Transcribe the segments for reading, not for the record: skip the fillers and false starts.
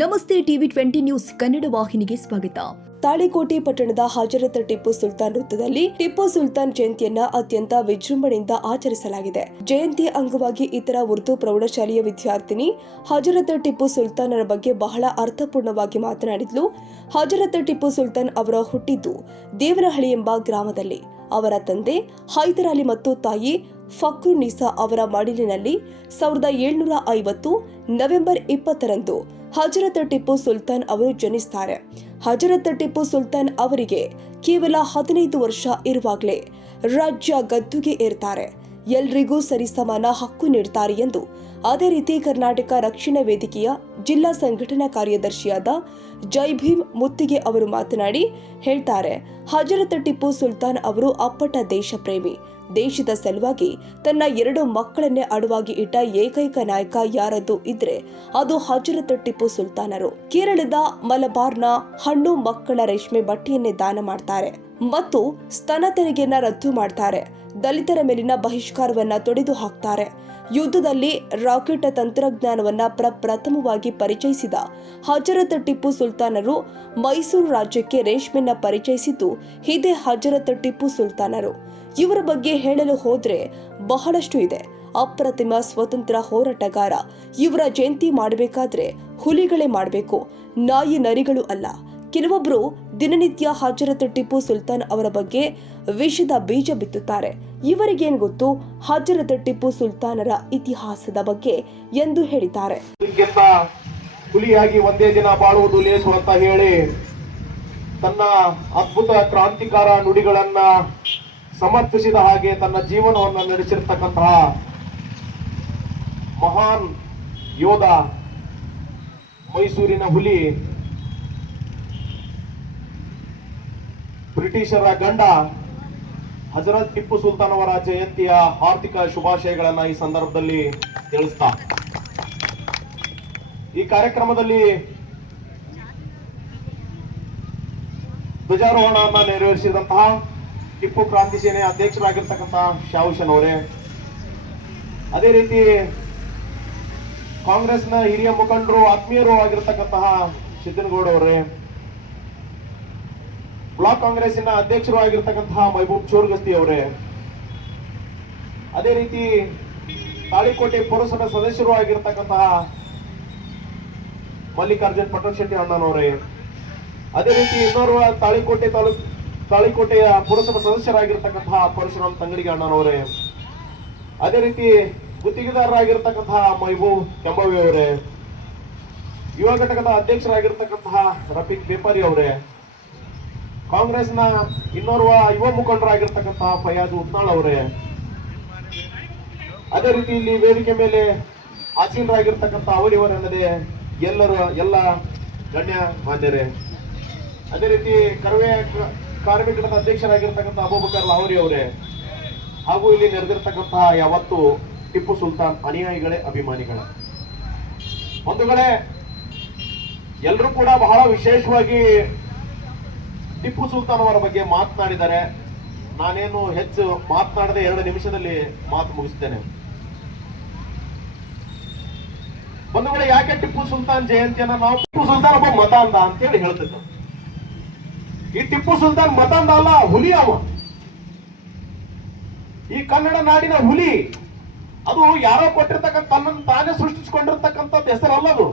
ನಮಸ್ತೆ TV 20 news Kannada ವಾಹಿನಿಗೆ ಸ್ವಾಗತ. ತಾಳಿಕೋಟೆ ಪಟ್ಟಣದ ಹಜರತ್ ಟಿಪ್ಪು ಸುಲ್ತಾನ್ ವೃತ್ತದಲ್ಲಿ ಟಿಪ್ಪು ಸುಲ್ತಾನ್ ಜಯಂತಿಯನ್ನ ಅತ್ಯಂತ ವಿಜೃಂಭಣೆಯಿಂದ ಆಚರಿಸಲಾಗಿದೆ. ಜಯಂತಿ ಅಂಗವಾಗಿ ಇತರ ಉರ್ದು ಪ್ರೌಢಶಾಲೆಯ ವಿದ್ಯಾರ್ಥಿನಿ ಹಜರತ್ ಟಿಪ್ಪು ಸುಲ್ತಾನರ ಬಗ್ಗೆ ಬಹಳ ಅರ್ಥಪೂರ್ಣವಾಗಿ ಮಾತನಾಡಿದ್ಲು. ಹಜರತ್ ಟಿಪ್ಪು ಸುಲ್ತಾನ್ ಅವರ ಹುಟ್ಟಿದ್ದು ದೇವನಹಳ್ಳಿ ಎಂಬ ಗ್ರಾಮದಲ್ಲಿ. ಅವರ ತಂದೆ ಹೈದರ್ ಅಲಿ ಮತ್ತು ತಾಯಿ ಫಕ್ರುನ್ನಿಸಾ ಅವರ ಮಡಿಲಿನಲ್ಲಿ 1750 ನವೆಂಬರ್ 20ರಂದು ಹಜರತ್ ಟಿಪ್ಪು ಸುಲ್ತಾನ್ ಅವರು ಜನಿಸುತ್ತಾರೆ. ಹಜರತ್ ಟಿಪ್ಪು ಸುಲ್ತಾನ್ ಅವರಿಗೆ ಕೇವಲ 15 ವರ್ಷ ಇರುವಾಗಲೇ ರಾಜ್ಯ ಗದ್ದುಗೆ ಏರ್ತಾರೆ. ಎಲ್ರಿಗೂ ಸರಿಸಮಾನ ಹಕ್ಕು ನೀಡುತ್ತಾರೆ ಎಂದು ಅದೇ ರೀತಿ ಕರ್ನಾಟಕ ರಕ್ಷಣಾ ವೇದಿಕೆಯ ಜಿಲ್ಲಾ ಸಂಘಟನಾ ಕಾರ್ಯದರ್ಶಿಯಾದ ಜೈ ಭೀಮ್ ಮುತ್ತಿಗೆ ಅವರು ಮಾತನಾಡಿ ಹೇಳ್ತಾರೆ, ಹಜರತ್ ಟಿಪ್ಪು ಸುಲ್ತಾನ್ ಅವರು ಅಪ್ಪಟ ದೇಶ ಪ್ರೇಮಿ. ದೇಶದ ಸಲುವಾಗಿ ತನ್ನ 2 ಮಕ್ಕಳನ್ನೇ ಅಡವಾಗಿ ಇಟ್ಟ ಏಕೈಕ ನಾಯಕ ಯಾರದ್ದು ಇದ್ರೆ ಅದು ಹಜರತ್ ಟಿಪ್ಪು ಸುಲ್ತಾನರು. ಕೇರಳದ ಮಲಬಾರ್ನ ಹಣ್ಣು ಮಕ್ಕಳ ರೇಷ್ಮೆ ಬಟ್ಟೆಯನ್ನೇ ದಾನ ಮಾಡ್ತಾರೆ ಮತ್ತು ಸ್ತನ ತೆರಿಗೆಯನ್ನ ರದ್ದು ಮಾಡ್ತಾರೆ. ದಲಿತರ ಮೇಲಿನ ಬಹಿಷ್ಕಾರವನ್ನ ತೊಡೆದು ಹಾಕ್ತಾರೆ. ಯುದ್ಧದಲ್ಲಿ ರಾಕೆಟ್ ತಂತ್ರಜ್ಞಾನವನ್ನ ಪ್ರಪ್ರಥಮವಾಗಿ ಪರಿಚಯಿಸಿದ ಹಜರತ್ ಟಿಪ್ಪು ಸುಲ್ತಾನರು ಮೈಸೂರು ರಾಜ್ಯಕ್ಕೆ ರೇಷ್ಮೆಯನ್ನ ಪರಿಚಯಿಸಿದ್ದು ಇದೇ ಹಜರತ್ ಟಿಪ್ಪು ಸುಲ್ತಾನರು. ಇವರ ಬಗ್ಗೆ ಹೇಳಲು ಹೋದ್ರೆ ಬಹಳಷ್ಟು ಇದೆ. ಅಪ್ರತಿಮ ಸ್ವತಂತ್ರ ಹೋರಾಟಗಾರ. ಇವರ ಜಯಂತಿ ಮಾಡಬೇಕಾದ್ರೆ ಹುಲಿಗಳೇ ಮಾಡಬೇಕು, ನಾಯಿ ನರಿಗಳು ಅಲ್ಲ. ಕೆಲವೊಬ್ರು ದಿನನಿತ್ಯ ಹಜರತ್ ಟಿಪ್ಪು ಸುಲ್ತಾನ್ ಅವರ ಬಗ್ಗೆ ವಿಷದ ಬೀಜ ಬಿತ್ತುತ್ತಾರೆ. ಇವರಿಗೇನು ಗೊತ್ತು ಹಜರತ್ ಟಿಪ್ಪು ಸುಲ್ತಾನರ ಇತಿಹಾಸದ ಬಗ್ಗೆ ಎಂದು ಹೇಳಿದ್ದಾರೆ. ಹುಲಿಯಾಗಿ ಒಂದೇ ದಿನ ಬಾಳುವುದು ಲೇಸು ಅಂತ ಹೇಳಿ ತನ್ನ ಅದ್ಭುತ ಕ್ರಾಂತಿಕಾರ ನುಡಿಗಳನ್ನ ಸಮರ್ಥಿಸಿದ ಹಾಗೆ ತನ್ನ ಜೀವನವನ್ನು ನಡೆಸಿರ್ತಕ್ಕಂತಹ ಮಹಾನ್ ಯೋಧ, ಮೈಸೂರಿನ ಹುಲಿ, ಬ್ರಿಟಿಷರ ಗಂಡ ಹಜರತ್ ಟಿಪ್ಪು ಸುಲ್ತಾನ್ ಅವರ ಜಯಂತಿಯ ಹಾರ್ದಿಕ ಶುಭಾಶಯಗಳನ್ನ ಈ ಸಂದರ್ಭದಲ್ಲಿ ತಿಳಿಸ್ತಾ, ಈ ಕಾರ್ಯಕ್ರಮದಲ್ಲಿ ಧ್ವಜಾರೋಹಣವನ್ನು ನೆರವೇರಿಸಿದಂತಹ ಟಿಪ್ಪು ಕ್ರಾಂತಿ ಸೇನೆ ಅಧ್ಯಕ್ಷರಾಗಿರ್ತಕ್ಕಂತಹ ಶಾಹುಸೇನ್ ಅವರೇ, ಅದೇ ರೀತಿ ಕಾಂಗ್ರೆಸ್ನ ಹಿರಿಯ ಮುಖಂಡರು ಆತ್ಮೀಯರು ಆಗಿರ್ತಕ್ಕಂತಹ ಸಿದ್ದನಗೌಡ ಅವರೇ, ಬ್ಲಾಕ್ ಕಾಂಗ್ರೆಸ್ಸಿನ ಅಧ್ಯಕ್ಷರು ಆಗಿರ್ತಕ್ಕಂತಹ ಮೈಬೂಬ್ ಚೋರ್ಗಸ್ತಿ ಅವರೇ, ಅದೇ ರೀತಿ ತಾಳಿಕೋಟೆ ಪುರಸಭೆ ಸದಸ್ಯರು ಆಗಿರ್ತಕ್ಕಂತಹ ಮಲ್ಲಿಕಾರ್ಜುನ್ ಪಟೇಲ್ ಶೆಟ್ಟಿ ಅಣ್ಣನವರೇ, ಅದೇ ರೀತಿ ಇನ್ನೋರ್ವ ತಾಳಿಕೋಟೆಯ ಪುರಸಭಾ ಸದಸ್ಯರಾಗಿರ್ತಕ್ಕಂತಹ ಪರಶುರಾಮ್ ತಂಗಡಿಗೆ ಅಣ್ಣನವರೇ, ಅದೇ ರೀತಿ ಗುತ್ತಿಗೆದಾರರಾಗಿರ್ತಕ್ಕಂತಹ ಮೈಬೂಬ್ ಕೆಂಬವಿ ಅವರೇ, ಯುವ ಘಟಕದ ಅಧ್ಯಕ್ಷರಾಗಿರ್ತಕ್ಕಂತಹ ರಫೀಕ್ ಬೇಪಾರಿ ಅವರೇ, ಕಾಂಗ್ರೆಸ್ನ ಇನ್ನೋರ್ವ ಯುವ ಮುಖಂಡರಾಗಿರ್ತಕ್ಕಂತಹ ಫಯಾಜ್ ಉತ್ನಾಳ್ ಅವರೇ, ಅದೇ ರೀತಿ ಇಲ್ಲಿ ವೇದಿಕೆ ಮೇಲೆ ಆಸೀನರಾಗಿರ್ತಕ್ಕಂತಹ ಅವರಿವರೆನ್ನದೇ ಎಲ್ಲ ಗಣ್ಯ ಮಾನ್ಯರೇ, ಅದೇ ರೀತಿ ಕರವೇ ಕಾರ್ಮಿಕರ ಅಧ್ಯಕ್ಷರಾಗಿರ್ತಕ್ಕಂಥ ಅಬೂಬಕರ್ ಲಾಹೋರಿ ಅವರೇ, ಹಾಗೂ ಇಲ್ಲಿ ನೆರೆದಿರ್ತಕ್ಕಂತಹ ಯಾವತ್ತು ಟಿಪ್ಪು ಸುಲ್ತಾನ್ ಅನುಯಾಯಿಗಳೇ, ಅಭಿಮಾನಿಗಳೇ, ಬಂಧುಗಳೇ, ಎಲ್ಲರೂ ಕೂಡ ಬಹಳ ವಿಶೇಷವಾಗಿ ಟಿಪ್ಪು ಸುಲ್ತಾನ್ ಅವರ ಬಗ್ಗೆ ಮಾತನಾಡಿದ್ದಾರೆ. ನಾನೇನು ಹೆಚ್ಚು ಮಾತನಾಡದೆ 2 ನಿಮಿಷದಲ್ಲಿ ಮಾತು ಮುಗಿಸ್ತೇನೆ. ಬಂಧುಗಳೇ, ಯಾಕೆ ಟಿಪ್ಪು ಸುಲ್ತಾನ್ ಜಯಂತಿಯನ್ನ ನಾವು ಟಿಪ್ಪು ಸುಲ್ತಾನ್ ಒಬ್ಬ ಮತ ಅಂದ ಅಂತೇಳಿ ಹೇಳ್ತಿದ್ದ. ಈ ಟಿಪ್ಪು ಸುಲ್ತಾನ್ ಮತ ಅಂದ ಅಲ್ಲ, ಹುಲಿ ಅವ. ಈ ಕನ್ನಡ ನಾಡಿನ ಹುಲಿ. ಅದು ಯಾರೋ ಕೊಟ್ಟಿರ್ತಕ್ಕಂಥ ತನ್ನನ್ನು ತಾನೇ ಸೃಷ್ಟಿಸಿಕೊಂಡಿರ್ತಕ್ಕಂಥದ್ದು ಹೆಸರಲ್ಲದು.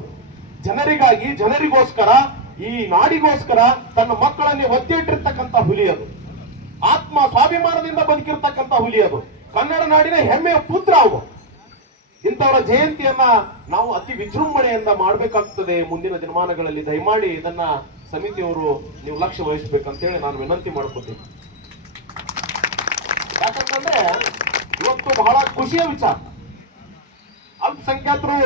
ಜನರಿಗಾಗಿ, ಜನರಿಗೋಸ್ಕರ, ಈ ನಾಡಿಗೋಸ್ಕರ ತನ್ನ ಮಕ್ಕಳನ್ನೇ ಒತ್ತಿ ಇಟ್ಟಿರ್ತಕ್ಕಂಥ ಹುಲಿ ಅದು. ಆತ್ಮ ಸ್ವಾಭಿಮಾನದಿಂದ ಬದುಕಿರ್ತಕ್ಕಂಥ ಹುಲಿ ಅದು. ಕನ್ನಡ ನಾಡಿನ ಹೆಮ್ಮೆಯ ಪುತ್ರ ಅವು. ಇಂಥವರ ಜಯಂತಿಯನ್ನ ನಾವು ಅತಿ ವಿಜೃಂಭಣೆಯಿಂದ ಮಾಡಬೇಕಾಗ್ತದೆ ಮುಂದಿನ ದಿನಮಾನಗಳಲ್ಲಿ. ದಯಮಾಡಿ ಇದನ್ನ ಸಮಿತಿಯವರು ನೀವು ಲಕ್ಷ್ಯ ವಹಿಸಬೇಕಂತೇಳಿ ನಾನು ವಿನಂತಿ ಮಾಡ್ಕೊತೀನಿ. ಯಾಕಂತಂದ್ರೆ ಇವತ್ತು ಬಹಳ ಖುಷಿಯ ವಿಚಾರ. ಅಲ್ಪಸಂಖ್ಯಾತರು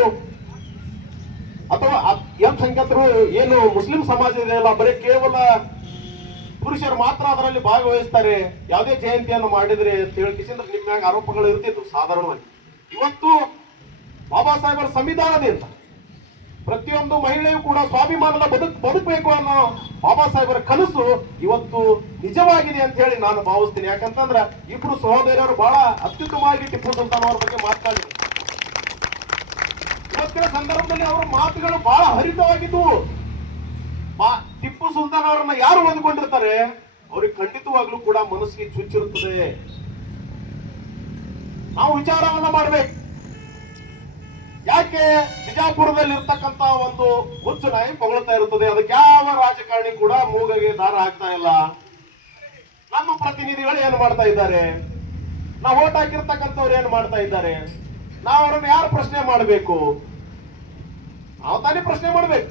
ಅಥವಾ ಅಲ್ಪಸಂಖ್ಯಾತರು ಏನು ಮುಸ್ಲಿಂ ಸಮಾಜ ಇದೆಯಲ್ಲ, ಬರೀ ಕೇವಲ ಪುರುಷರು ಮಾತ್ರ ಅದರಲ್ಲಿ ಭಾಗವಹಿಸ್ತಾರೆ. ಯಾವುದೇ ಜಯಂತಿಯನ್ನು ಮಾಡಿದ್ರೆ ಕಿಸಿಂದ್ರ ನಿಮ್ಮ ಮ್ಯಾಗ ಆರೋಪಗಳು ಇರ್ತಿತ್ತು ಸಾಧಾರಣವಾಗಿ. ಇವತ್ತು ಬಾಬಾ ಸಾಹೇಬರ ಸಂವಿಧಾನದಿಂದ ಪ್ರತಿಯೊಂದು ಮಹಿಳೆಯೂ ಕೂಡ ಸ್ವಾಭಿಮಾನದ ಬದುಕಬೇಕು ಅನ್ನೋ ಬಾಬಾ ಸಾಹೇಬರ ಕನಸು ಇವತ್ತು ನಿಜವಾಗಿದೆ ಅಂತ ಹೇಳಿ ನಾನು ಭಾವಿಸ್ತೀನಿ. ಯಾಕಂತಂದ್ರೆ ಇಬ್ರು ಸಹೋದರಿಯರು ಬಹಳ ಅತ್ಯುತ್ತಮವಾಗಿ ಟಿಪ್ಪು ಸುಲ್ತಾನ್ ಅವರ ಬಗ್ಗೆ ಮಾತನಾಡಿದ್ರು. ಇವತ್ತಿನ ಸಂದರ್ಭದಲ್ಲಿ ಅವರ ಮಾತುಗಳು ಬಹಳ ಹರಿತವಾಗಿದ್ದವು. ಟಿಪ್ಪು ಸುಲ್ತಾನ್ ಅವರನ್ನ ಯಾರು ಓದಿಕೊಂಡಿರ್ತಾರೆ ಅವ್ರಿಗೆ ಖಂಡಿತವಾಗ್ಲೂ ಕೂಡ ಮನಸ್ಸಿಗೆ ಚುಚ್ಚಿರುತ್ತದೆ. ನಾವು ವಿಚಾರವನ್ನ ಮಾಡ್ಬೇಕು. ಯಾಕೆ ಬಿಜಾಪುರದಲ್ಲಿ ಇರ್ತಕ್ಕಂತ ಒಂದು ಹುಚ್ಚು ನಾಯಿ ಹೊಗಳ್ತಾ ಇರುತ್ತದೆ, ಅದಕ್ಕೆ ಯಾವ ರಾಜಕಾರಣಿ ಕೂಡ ಮೂಗಗೆ ದಾರ ಹಾಕ್ತಾ ಇಲ್ಲ. ನಮ್ಮ ಪ್ರತಿನಿಧಿಗಳು ಏನು ಮಾಡ್ತಾ ಇದ್ದಾರೆ, ನಾವು ಓಟ್ ಹಾಕಿರ್ತಕ್ಕಂಥವ್ರು ಏನು ಮಾಡ್ತಾ ಇದ್ದಾರೆ, ನಾವು ಅವರನ್ನು ಯಾರು ಪ್ರಶ್ನೆ ಮಾಡಬೇಕು? ನಾವು ತಾನೇ ಪ್ರಶ್ನೆ ಮಾಡ್ಬೇಕು.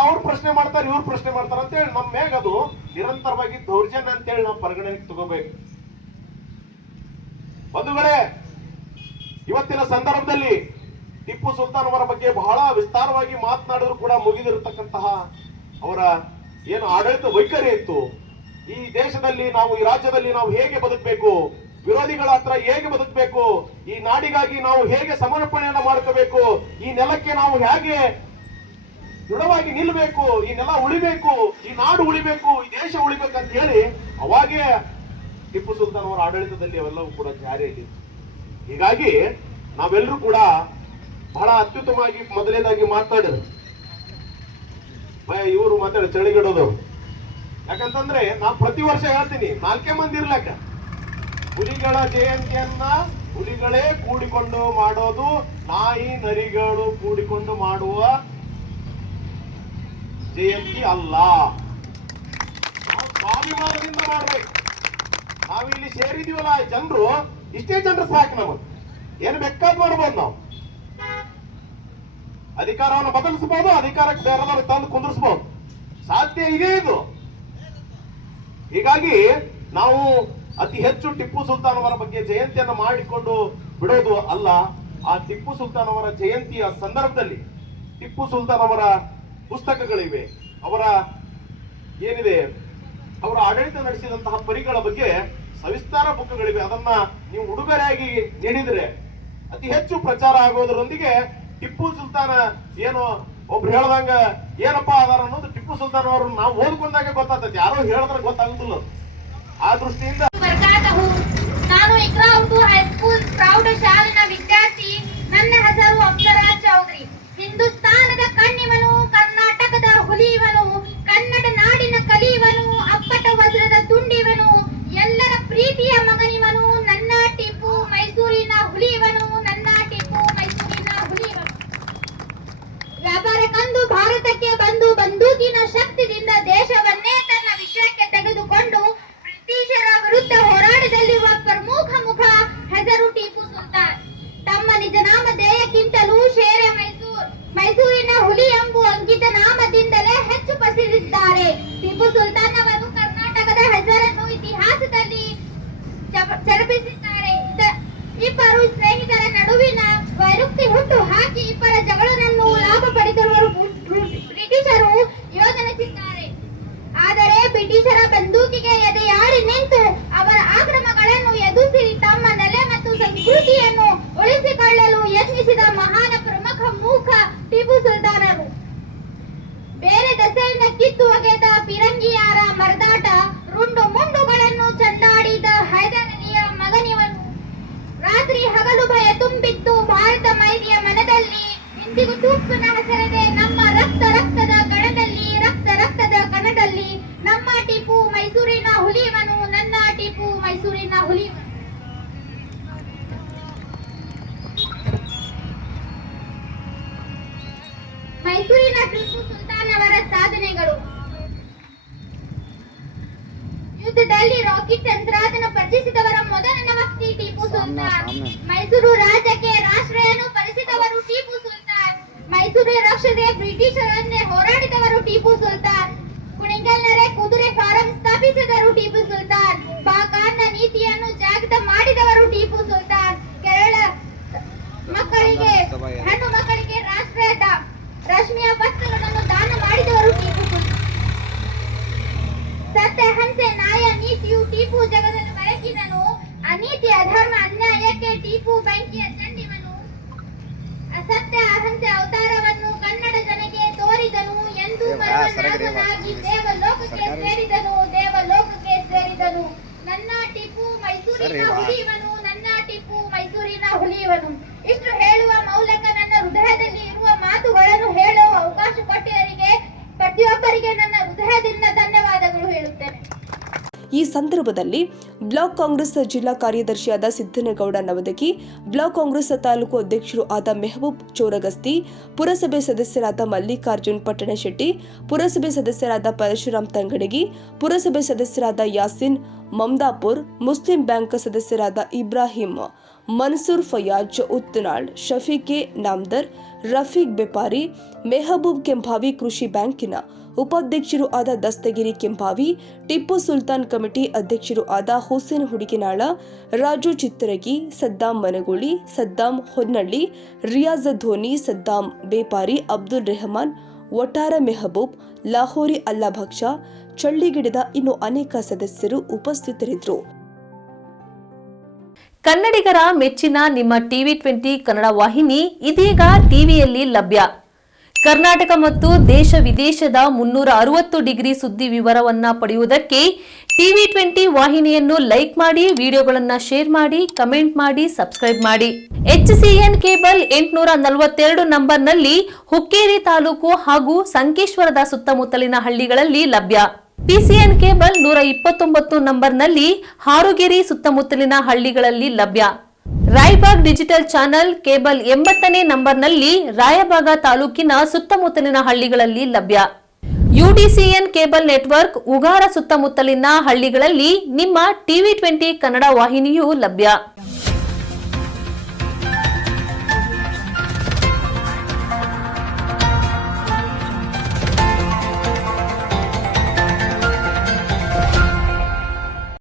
ಅವ್ರು ಪ್ರಶ್ನೆ ಮಾಡ್ತಾರೆ, ಇವ್ರು ಪ್ರಶ್ನೆ ಮಾಡ್ತಾರೆ ಅಂತೇಳಿ ನಮ್ಮ ಮೇಗ ಅದು ನಿರಂತರವಾಗಿ ದೌರ್ಜನ್ಯ ಅಂತೇಳಿ ನಾವು ಪರಿಗಣನೆಗೆ ತಗೋಬೇಕು. ಬಂಧುಗಳೇ, ಇವತ್ತಿನ ಸಂದರ್ಭದಲ್ಲಿ ಟಿಪ್ಪು ಸುಲ್ತಾನ್ ಅವರ ಬಗ್ಗೆ ಬಹಳ ವಿಸ್ತಾರವಾಗಿ ಮಾತನಾಡಿದ್ರು ಕೂಡ ಮುಗಿದಿರತಕ್ಕಂತಹ ಅವರ ಏನು ಆಡಳಿತ ವೈಖರಿ ಇತ್ತು, ಈ ದೇಶದಲ್ಲಿ ನಾವು, ಈ ರಾಜ್ಯದಲ್ಲಿ ನಾವು ಹೇಗೆ ಬದುಕಬೇಕು, ವಿರೋಧಿಗಳ ಹತ್ರ ಹೇಗೆ ಬದುಕಬೇಕು, ಈ ನಾಡಿಗಾಗಿ ನಾವು ಹೇಗೆ ಸಮರ್ಪಣೆಯನ್ನ ಮಾಡ್ಕೋಬೇಕು, ಈ ನೆಲಕ್ಕೆ ನಾವು ಹೇಗೆ ದೃಢವಾಗಿ ನಿಲ್ಲಬೇಕು, ಈ ನೆಲ ಉಳಿಬೇಕು, ಈ ನಾಡು ಉಳಿಬೇಕು, ಈ ದೇಶ ಉಳಿಬೇಕು ಅಂತ ಹೇಳಿ ಅವಾಗೇ ಟಿಪ್ಪು ಸುಲ್ತಾನ್ ಅವರ ಆಡಳಿತದಲ್ಲಿ ಅವೆಲ್ಲವೂ ಕೂಡ ಜಾರಿಯಲ್ಲಿ. ಹೀಗಾಗಿ ನಾವೆಲ್ಲರೂ ಕೂಡ ಬಹಳ ಅತ್ಯುತ್ತಮವಾಗಿ ಮೊದಲನೇದಾಗಿ ಮಾತಾಡಿದ್ರು. ಇವರು ಮಾತಾಡ ಚಳಿಗಿಡೋದವ್ರು. ಯಾಕಂತಂದ್ರೆ ನಾನು ಪ್ರತಿ ವರ್ಷ ಹೇಳ್ತೀನಿ, 4 ಮಂದಿ ಇರ್ಲಕ್ಕ ಹುಲಿಗಳ ಜಯಂತಿಯನ್ನ ಹುಲಿಗಳೇ ಕೂಡಿಕೊಂಡು ಮಾಡೋದು, ನಾಯಿ ನರಿಗಳು ಕೂಡಿಕೊಂಡು ಮಾಡುವ ಜಯಂತಿ ಅಲ್ಲ. ನಾವು ಸ್ವಾಭಿಮಾನದಿಂದ ಮಾಡ್ಬೇಕು. ನಾವಿಲ್ಲಿ ಸೇರಿದೀವಲ್ಲ ಜನರು, ಇಷ್ಟೇ ಜನರು ಸಾಕು. ನಮಗೆ ಏನು ಬೇಕಾದ್ ಮಾಡ್ಬೋದು. ನಾವು ಅಧಿಕಾರವನ್ನು ಬದಲಿಸಬಹುದು, ಅಧಿಕಾರಕ್ಕೆ ಬೇರೆದವ್ರು ತಂದು ಕುಂದಿರಿಸಬಹುದು, ಸಾಧ್ಯ ಇದೆ ಇದು. ಹೀಗಾಗಿ ನಾವು ಅತಿ ಹೆಚ್ಚು ಟಿಪ್ಪು ಸುಲ್ತಾನ್ ಅವರ ಬಗ್ಗೆ ಜಯಂತಿಯನ್ನು ಮಾಡಿಕೊಂಡು ಬಿಡೋದು ಅಲ್ಲ. ಆ ಟಿಪ್ಪು ಸುಲ್ತಾನ್ ಅವರ ಜಯಂತಿಯ ಸಂದರ್ಭದಲ್ಲಿ ಟಿಪ್ಪು ಸುಲ್ತಾನ್ ಅವರ ಪುಸ್ತಕಗಳಿವೆ, ಅವರ ಏನಿದೆ, ಅವರ ಆಡಳಿತ ನಡೆಸಿದಂತಹ ಪರಿಗಳ ಬಗ್ಗೆ ಸವಿಸ್ತಾರ ಬುಕ್ಗಳಿವೆ. ಅದನ್ನ ನೀವು ಉಡುಗೊರೆಯಾಗಿ ನೀಡಿದ್ರೆ ಅತಿ ಹೆಚ್ಚು ಪ್ರಚಾರ ಆಗೋದರೊಂದಿಗೆ ಟಿಪ್ಪು ಸುಲ್ತಾನ ಏನು ಒಬ್ರು ಹೇಳ್ದಂಗ ಏನಪ್ಪಾ ಅದಾರ ಅನ್ನೋದು ಟಿಪ್ಪು ಸುಲ್ತಾನ್ ಅವರು ನಾವು ಓದ್ಕೊಂಡಾಗ ಗೊತ್ತಾಗ್ತದೆ, ಯಾರೋ ಹೇಳಿದ್ರೆ ಗೊತ್ತಾಗುದಿಲ್ಲ. ಆ ದೃಷ್ಟಿಯಿಂದ ನಾನು ಇಕ್ರಾ ಉರ್ದು ಹೈಸ್ಕೂಲ್ ಪ್ರೌಢಶಾಲಿನ ವಿದ್ಯಾರ್ಥಿ. ನನ್ನ ಹೆಸರು ಅಪ್ಸರಾ ಚೌಧರಿ. ಹಿಂದೂಸ್ತಾನದ ಕಣ್ಣಿವನು, ಕರ್ನಾಟಕದ ಹುಲಿಯವನು, ಕನ್ನಡ ನಾಡಿನ ಕಲಿಯುವನು, ಅಪ್ಪಟ ವಜ್ರದ ತುಂಡಿವನು, ಎಲ್ಲರ ಪ್ರೀತಿಯ ಮಗನಿವನು, ನನ್ನ ಟಿಪ್ಪು ಮೈಸೂರಿನ ಹುಲಿಯವನು, ನನ್ನ ಟಿಪ್ಪು ಮೈಸೂರಿನ ಹುಲಿಯವನು. ವ್ಯಾಪಾರಕ್ಕಂದು ಭಾರತಕ್ಕೆ ಬಂದು ಬಂದೂಕಿನ ಶಕ್ತಿಯಿಂದ ದೇಶವನ್ನೇ ತನ್ನ ವಿಷಯಕ್ಕೆ ತೆಗೆದುಕೊಂಡು ಬ್ರಿಟಿಷರ ವಿರುದ್ಧ ಹೋರಾಟದಲ್ಲಿರುವ ಪ್ರಮುಖ ಮುಖ ಹೆಸರು ಟಿಪ್ಪು ಸುಲ್ತಾನ್. ತಮ್ಮ ನಿಜ ನಾಮಧೇಯಕ್ಕಿಂತಲೂ ಶೇರೆ ಮೈಸೂರಿನ ಹುಲಿ ಎಂಬ ಅಂಕಿತ ನಾಮದಿಂದಲೇ ಹೆಚ್ಚು ಪ್ರಸಿದ್ಧಿದ್ದಾರೆ. ಟಿಪ್ಪು ಸುಲ್ತಾನ್ ಅವರು ಕರ್ನಾಟಕದ ಹೆಸರನ್ನು ಇತಿಹಾಸದಲ್ಲಿ ಚರ್ಚಿಸಿದ್ದಾರೆ. ಇಬ್ಬರು ಸ್ನೇಹಿತರ ನಡುವಿನ ವೈರುಕ್ತಿ ಹುಟ್ಟು ಹಾಕಿ ಇಬ್ಬರ ಜಗಳವನ್ನು ಲಾಭ ಪಡೆದಿರುವ ಬ್ರಿಟಿಷರು ಯೋಜನಿಸಿದ್ದಾರೆ. ಆದರೆ ಬ್ರಿಟಿಷರ ಬಂದೂಕಿಗೆ ಎದೆಯಾಡಿ ನಿಂತು ಅವರ ಆಕ್ರಮಗಳನ್ನು ಎದುರಿಸಿ ತಮ್ಮ ನೆಲೆ ಮತ್ತು ಸಂಸ್ಕೃತಿಯನ್ನು ಉಳಿಸಿಕೊಳ್ಳಲು ಯತ್ನಿಸಿದ ಮಹಾನ್ ಪ್ರಮುಖ ಮುಖ ಟಿಪ್ಪು ಸುಲ್ತಾನರು. ಬೇರೆ ದಸೆಯಿಂದ ಕಿತ್ತು ಒಗೆದ ಫಿರಂಗಿಯಾರ ಮರದಾಟ ರುಂಡು ಮುಂಡುಗಳನ್ನು ಚಂಡಾಡಿದ ಹೈದರಲಿಯ ಮಗನಿವನು. ರಾತ್ರಿ ಹಗಲು ಭಯ ತುಂಬಿತ್ತು ಭಾರತ ಮೈರಿಯ ಮನದಲ್ಲಿ. ಇಂದಿಗೂ ತೂಪಿನ ಹೆಸರದೆ ನಮ್ಮ ರಕ್ತದ ಕಣದಲ್ಲಿ, ರಕ್ತದ ಕಣದಲ್ಲಿ ನಮ್ಮ ಟಿಪ್ಪು ಮೈಸೂರಿನ ಹುಲಿಯವನು, ನನ್ನ ಟಿಪ್ಪು ಮೈಸೂರಿನ ಹುಲಿಯವನು. ಮೈಸೂರಿನ ಟಿಪ್ಪು ಸುಲ್ತಾನ್ ಅವರ ಸಾಧನೆಗಳು: ಯುದ್ಧದಲ್ಲಿ ರಾಕೆಟ್ ತಂತ್ರಜ್ಞಾನ ಪರಿಚಯಿಸಿದವರ ಮೊದಲನೇ ವ್ಯಕ್ತಿ ಟಿಪ್ಪು ಸುಲ್ತಾನ್. ಮೈಸೂರು ರಾಜ್ಯಕ್ಕೆ ರಾಷ್ಟ್ರವನ್ನು ಪರಿಸಿದವರು ಟಿಪ್ಪು ಸುಲ್ತಾನ್. ಮೈಸೂರು ರಕ್ಷಣೆ ಬ್ರಿಟಿಷರನ್ನೇ ಹೋರಾಡಿದವರು ಟಿಪ್ಪು ಸುಲ್ತಾನ್. ಕುಣಿಗಲ್ನರೆ ಕುದುರೆ ಫಾರಂ ಸ್ಥಾಪಿಸಿದರು ಟಿಪ್ಪು ಸುಲ್ತಾನ್. ಬಾಗಾನ್ನ ನೀತಿಯನ್ನು ಜಾಗೃತ ಮಾಡಿದವರು ಟಿಪ್ಪು ಸುಲ್ತಾನ್. ಕೇರಳ ಮಕ್ಕಳಿಗೆ, ಹೆಣ್ಣು ಮಕ್ಕಳಿಗೆ ರಾಷ್ಟ್ರೀಯ ರಶ್ಮಿಯ ವಸ್ತ್ರಗಳನ್ನು ದಾನ ಮಾಡಿದವರು ಟಿಪ್ಪು ಸುಲ್ತಾನ್. ಸತ್ಯ ಅಹಿಂಸೆ ನ್ಯಾಯ ನೀತಿಯು ಟಿಪ್ಪು ಜಗದಲ್ಲಿ ಬೆಳಕಿದನು. ಅನೀತಿ ಅಧರ್ಮ ಅನ್ಯಾಯಕ್ಕೆ ಟಿಪ್ಪು ಬೆಂಕಿಯ ಚಂಡಿವನು. ಅಸತ್ಯ ಅಹಿಂಸೆ ಅವತಾರವನ್ನು ಕನ್ನಡ ಜನಕ್ಕೆ ತೋರಿದನು. ಎಂದು ಮರಣನಾಗಿ ದೇವಲೋಕಕ್ಕೆ ಸೇರಿದನು. ನನ್ನ ಟಿಪ್ಪು ಮೈಸೂರಿನ ಹುಲಿಯವನು, ನನ್ನ ಟಿಪ್ಪು ಮೈಸೂರಿನ ಹುಲಿಯವನು. ಇಷ್ಟು ಹೇಳುವ ಮೂಲಕ ನನ್ನ ಹೃದಯದಲ್ಲಿ ಈ ಸಂದರ್ಭದಲ್ಲಿ ಬ್ಲಾಕ್ ಕಾಂಗ್ರೆಸ್ ಜಿಲ್ಲಾ ಕಾರ್ಯದರ್ಶಿಯಾದ ಸಿದ್ದನಗೌಡ ನವದಗಿ, ಬ್ಲಾಕ್ ಕಾಂಗ್ರೆಸ್ ತಾಲೂಕು ಅಧ್ಯಕ್ಷರು ಆದ ಮೆಹಬೂಬ್ ಚೋರಗಸ್ತಿ, ಪುರಸಭೆ ಸದಸ್ಯರಾದ ಮಲ್ಲಿಕಾರ್ಜುನ್ ಪಟ್ಟಣಶೆಟ್ಟಿ, ಪುರಸಭೆ ಸದಸ್ಯರಾದ ಪರಶುರಾಮ್ ತಂಗಡಗಿ, ಪುರಸಭೆ ಸದಸ್ಯರಾದ ಯಾಸಿನ್ ಮಮದಾಪುರ್, ಮುಸ್ಲಿಂ ಬ್ಯಾಂಕ್ ಸದಸ್ಯರಾದ ಇಬ್ರಾಹಿಂ, ಮನ್ಸೂರ್ ಫಯಾಜ್ ಉತ್ತನಾಳ್, ಶಫೀಕೆ ನಾಮ್ದರ್, ರಫೀಕ್ ಬೆಪಾರಿ, ಮೆಹಬೂಬ್ ಕೆಂಭಾವಿ, ಕೃಷಿ ಬ್ಯಾಂಕಿನ ಉಪಾಧ್ಯಕ್ಷರು ಆದ ದಸ್ತಗಿರಿ ಕೆಂಭಾವಿ, ಟಿಪ್ಪು ಸುಲ್ತಾನ್ ಕಮಿಟಿ ಅಧ್ಯಕ್ಷರು ಆದ ಹುಸೇನ್ ಹುಡುಗಿನಾಳ, ರಾಜು ಚಿತ್ತರಗಿ, ಸದ್ದಾಂ ಮನಗುಳಿ, ಸದ್ದಾಂ ಹೊನ್ನಳ್ಳಿ, ರಿಯಾಜ್ ಧೋನಿ, ಸದ್ದಾಂ ಬೇಪಾರಿ, ಅಬ್ದುಲ್ ರೆಹಮಾನ್, ವಟಾರ ಮೆಹಬೂಬ್, ಲಾಹೋರಿ ಅಲ್ಲಾ ಭಕ್ಷ, ಚಳ್ಳಿಗಿಡದ ಇನ್ನು ಅನೇಕ ಸದಸ್ಯರು ಉಪಸ್ಥಿತರಿದ್ದರು. ಕನ್ನಡಿಗರ ಮೆಚ್ಚಿನ ನಿಮ್ಮ TV20 ಕನ್ನಡ ವಾಹಿನಿ ಇದೀಗ ಟಿವಿಯಲ್ಲಿ ಲಭ್ಯ. ಕರ್ನಾಟಕ ಮತ್ತು ದೇಶ ವಿದೇಶದ 360 ಡಿಗ್ರಿ ಸುದ್ದಿ ವಿವರವನ್ನ ಪಡೆಯುವುದಕ್ಕೆ TV20 ವಾಹಿನಿಯನ್ನು ಲೈಕ್ ಮಾಡಿ, ವಿಡಿಯೋಗಳನ್ನು ಶೇರ್ ಮಾಡಿ, ಕಮೆಂಟ್ ಮಾಡಿ, ಸಬ್ಸ್ಕ್ರೈಬ್ ಮಾಡಿ. HCN ಕೇಬಲ್ 842 ನಂಬರ್ನಲ್ಲಿ ಹುಕ್ಕೇರಿ ತಾಲೂಕು ಹಾಗೂ ಸಂಕೇಶ್ವರದ ಸುತ್ತಮುತ್ತಲಿನ ಹಳ್ಳಿಗಳಲ್ಲಿ ಲಭ್ಯ. PCN ಕೇಬಲ್ 129 ನಂಬರ್ನಲ್ಲಿ ಹಾರುಗೆರೆ ಸುತ್ತಮುತ್ತಲಿನ ಹಳ್ಳಿಗಳಲ್ಲಿ ಲಭ್ಯ. ರಾಯಬಾಗ್ ಡಿಜಿಟಲ್ ಚಾನೆಲ್ ಕೇಬಲ್ 80ನೇ ನಂಬರ್ನಲ್ಲಿ ರಾಯಬಾಗ ತಾಲೂಕಿನ ಸುತ್ತಮುತ್ತಲಿನ ಹಳ್ಳಿಗಳಲ್ಲಿ ಲಭ್ಯ. UDCN ಕೇಬಲ್ ನೆಟ್ವರ್ಕ್ ಉಗಾರ ಸುತ್ತಮುತ್ತಲಿನ ಹಳ್ಳಿಗಳಲ್ಲಿ ನಿಮ್ಮ TV20 ಕನ್ನಡ ವಾಹಿನಿಯೂ ಲಭ್ಯ.